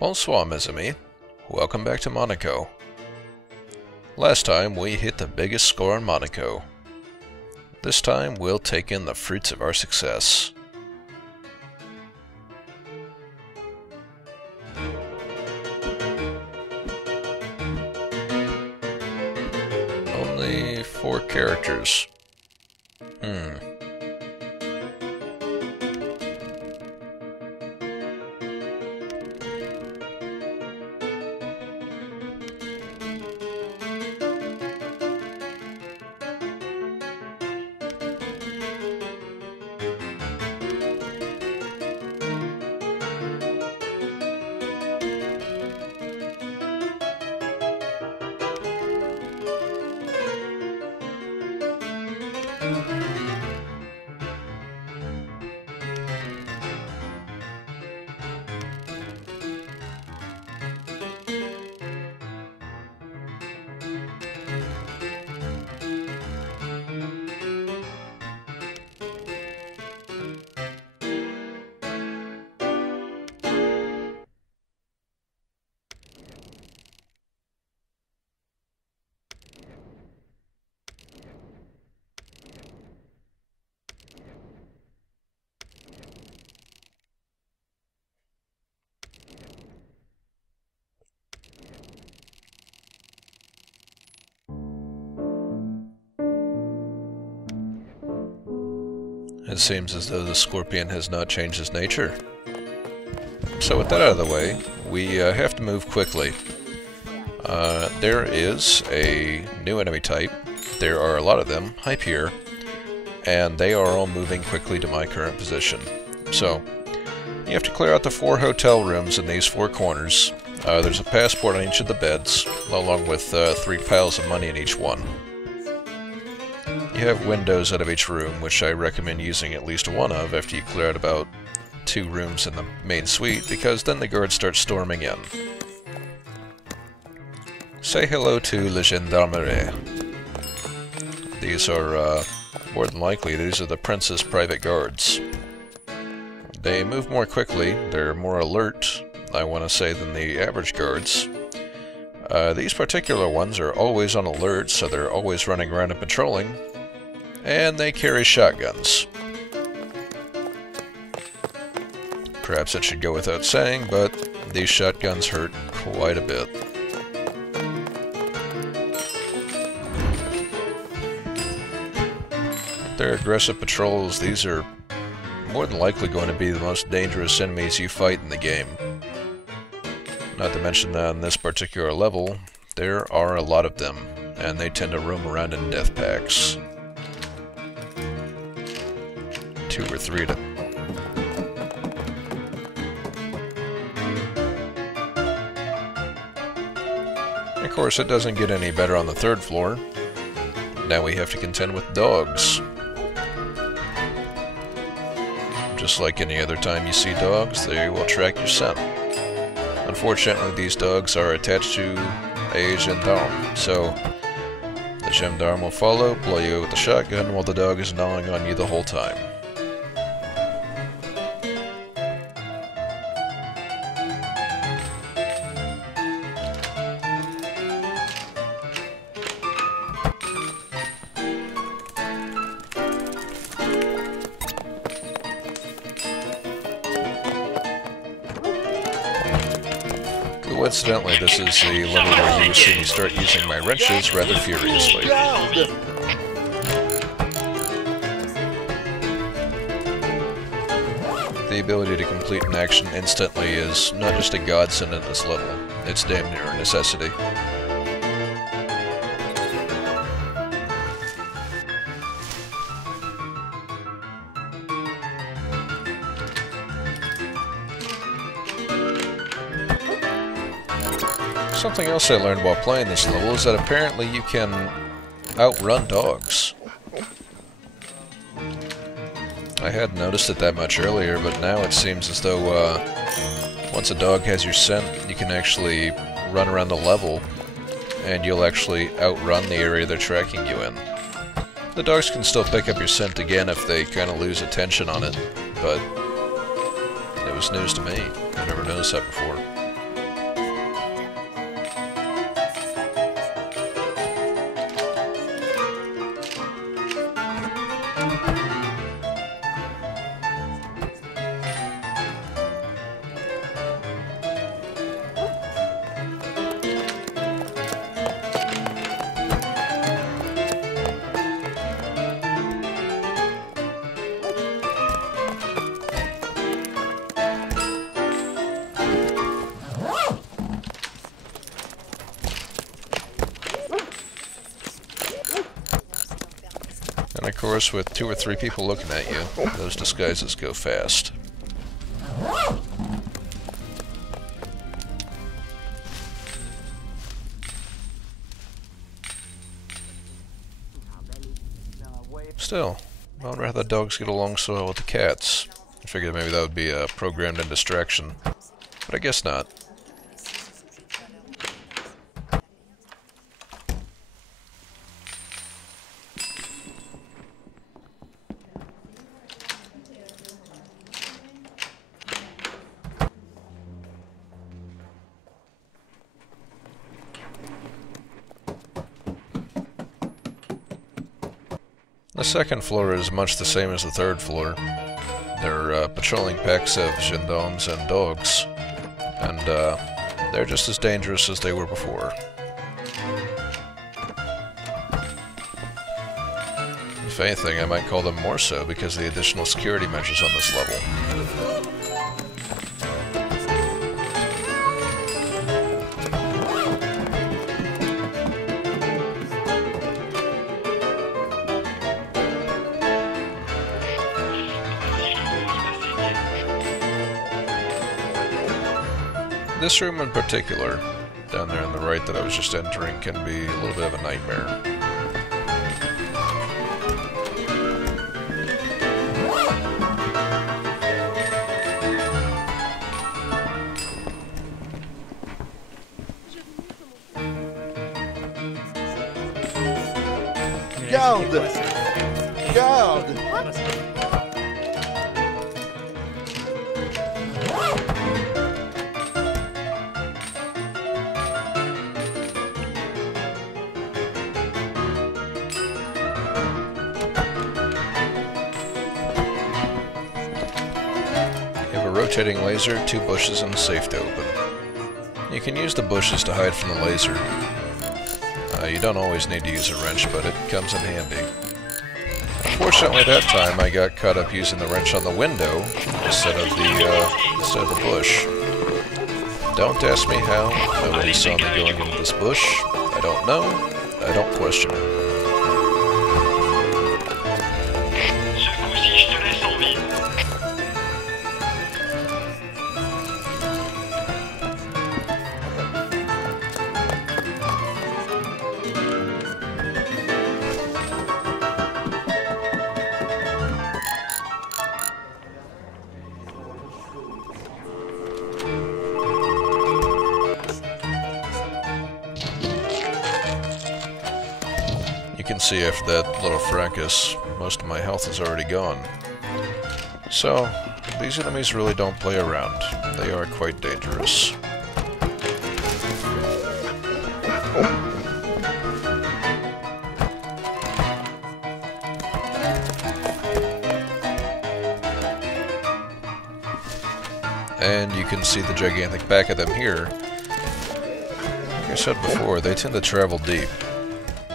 Bonsoir, mes amis. Welcome back to Monaco. Last time we hit the biggest score in Monaco. This time we'll take in the fruits of our success. Only 4 characters. It seems as though the scorpion has not changed his nature. So with that out of the way, we have to move quickly. There is a new enemy type. There are a lot of them, hype here, and they are all moving quickly to my current position. So, you have to clear out the 4 hotel rooms in these 4 corners. There's a passport on each of the beds, along with 3 piles of money in each one. You have windows out of each room, which I recommend using at least one of after you clear out about 2 rooms in the main suite, because then the guards start storming in. Say hello to Le Gendarmerie. These are, more than likely, these are the prince's private guards. They move more quickly, they're more alert, I want to say, than the average guards. These particular ones are always on alert, so they're always running around and patrolling. And they carry shotguns. Perhaps it should go without saying, but these shotguns hurt quite a bit. They're aggressive patrols. These are more than likely going to be the most dangerous enemies you fight in the game. Not to mention that on this particular level, there are a lot of them, and they tend to roam around in death packs. 2 or 3 to... Of course, it doesn't get any better on the 3rd floor. Now we have to contend with dogs. Just like any other time you see dogs, they will track your scent. Unfortunately, these dogs are attached to a gendarme, so the gendarme will follow, blow you with the shotgun while the dog is gnawing on you the whole time. Coincidentally, this is the level where you see me start using my wrenches rather furiously. The ability to complete an action instantly is not just a godsend in this level, it's damn near a necessity. Something else I learned while playing this level is that apparently you can outrun dogs. I hadn't noticed it that much earlier, but now it seems as though once a dog has your scent, you can actually run around the level and you'll actually outrun the area they're tracking you in. The dogs can still pick up your scent again if they kind of lose attention on it, but it was news to me. I never noticed that before. course, with 2 or 3 people looking at you, those disguises go fast. Still, I'd rather the dogs get along so well with the cats. I figured maybe that would be a programmed-in distraction, but I guess not. The second floor is much the same as the third floor. They're patrolling packs of gendarmes and dogs, and they're just as dangerous as they were before. If anything, I might call them more so because of the additional security measures on this level. This room in particular, down there on the right that I was just entering, can be a little bit of a nightmare. Garde! Garde! Rotating laser, 2 bushes, and a safe to open. You can use the bushes to hide from the laser. You don't always need to use a wrench, but it comes in handy. Unfortunately, that time I got caught up using the wrench on the window instead of the bush. Don't ask me how. Nobody saw me going into this bush. I don't know. I don't question it. You can see after that little fracas, most of my health is already gone. So, these enemies really don't play around. They are quite dangerous. And you can see the gigantic back of them here. Like I said before, they tend to travel deep.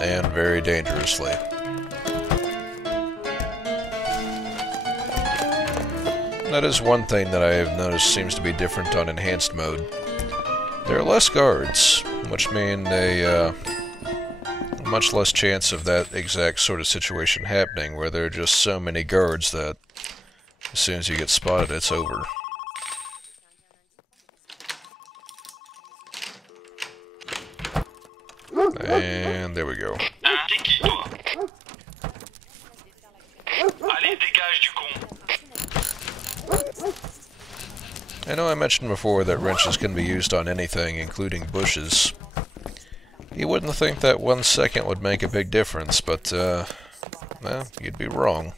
And very dangerously. That is one thing that I have noticed seems to be different on enhanced mode. There are less guards, which mean a much less chance of that exact sort of situation happening, where there are just so many guards that as soon as you get spotted, it's over. And there we go. I know I mentioned before that wrenches can be used on anything, including bushes. You wouldn't think that 1 second would make a big difference, but, well, you'd be wrong.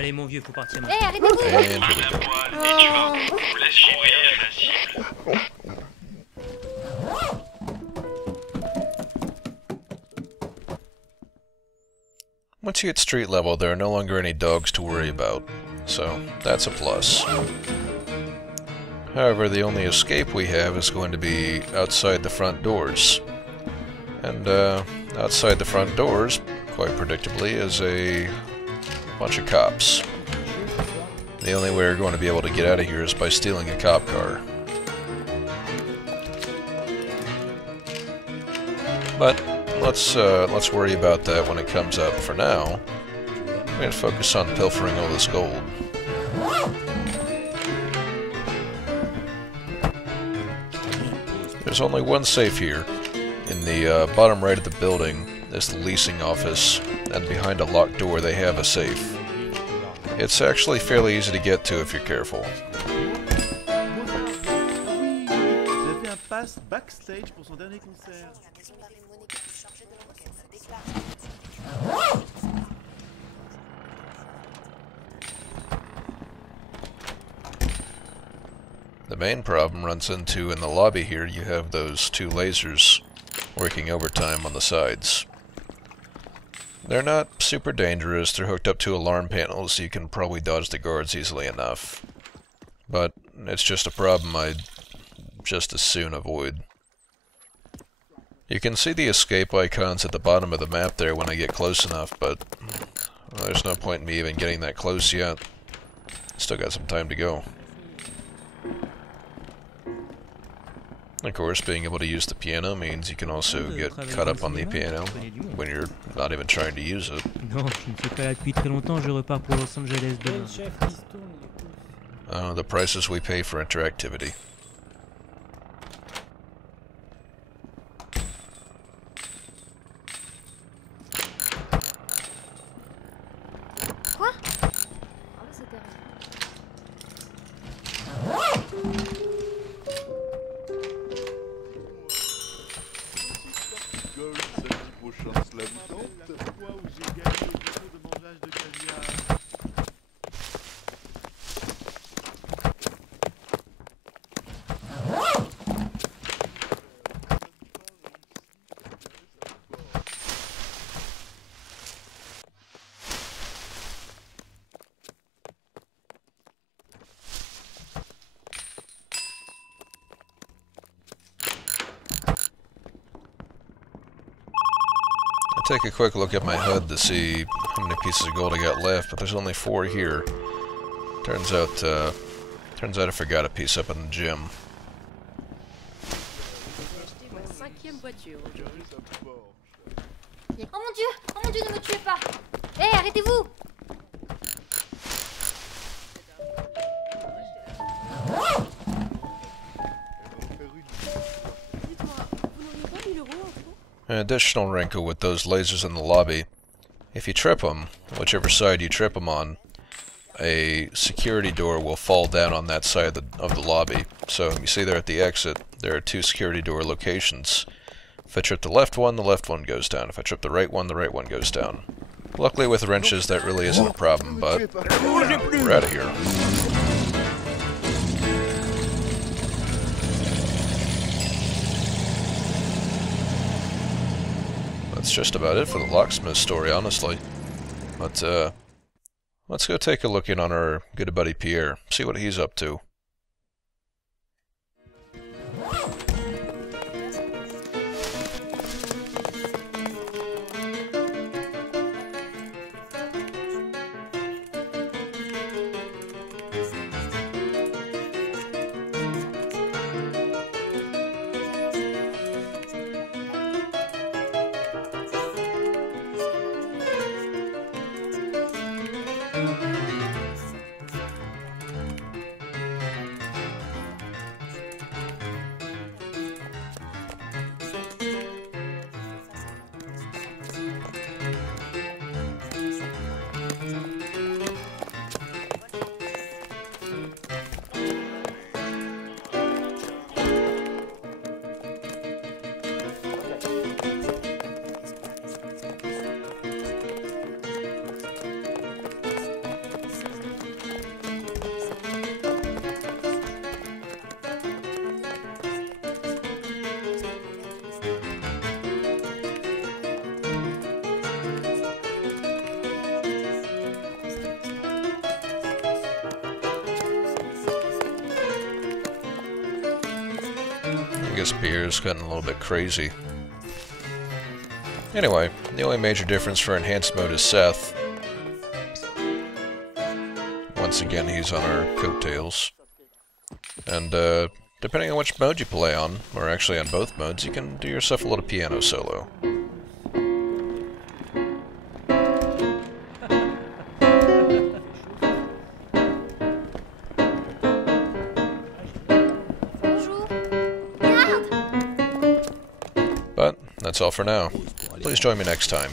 Allez, mon vieux, faut partir Hé, maintenant. arrêtez-vous! And here we go. Et tu vas vous laisse courir la cible. Once you hit street level, there are no longer any dogs to worry about, so that's a plus. However, the only escape we have is going to be outside the front doors. And outside the front doors, quite predictably, is a bunch of cops. The only way we're going to be able to get out of here is by stealing a cop car. But let's worry about that when it comes up. For now, we're going to focus on pilfering all this gold. There's only one safe here. In the bottom right of the building is the leasing office, and behind a locked door they have a safe. It's actually fairly easy to get to if you're careful. J'avais un pass backstage pour son dernier concert. The main problem runs into in the lobby here. You have those two lasers working overtime on the sides. They're not super dangerous. They're hooked up to alarm panels, so you can probably dodge the guards easily enough. But it's just a problem I'd just as soon avoid. You can see the escape icons at the bottom of the map there when I get close enough, but well, there's no point in me even getting that close yet. Still got some time to go. Of course, being able to use the piano means you can also get caught up on the piano when you're not even trying to use it. Non, je ne suis pas là depuis très longtemps, je repars pour Los Angeles demain. The prices we pay for interactivity. Quoi? Ah, c'était rien. Samedi prochain, cela vous tente? La fois où j'ai gagné le concours de mangeage de caviar. Take a quick look at my HUD to see how many pieces of gold I got left, but there's only 4 here. Turns out I forgot a piece up in the gym. Oh mon Dieu, ne me tuez pas! Hé, arrêtez-vous! An additional wrinkle with those lasers in the lobby: if you trip them, whichever side you trip them on, a security door will fall down on that side of the lobby. So you see there at the exit, there are 2 security door locations. If I trip the left one goes down. If I trip the right one goes down. Luckily with wrenches that really isn't a problem, but we're out of here. That's just about it for the locksmith story, honestly. But, let's go take a look in on our good buddy Pierre, see what he's up to. guess beer's gotten a little bit crazy. Anyway, the only major difference for enhanced mode is Seth. Once again, he's on our coattails. And, depending on which mode you play on, or actually on both modes, you can do yourself a little piano solo. Bonjour. Garde. But, that's all for now. Please join me next time.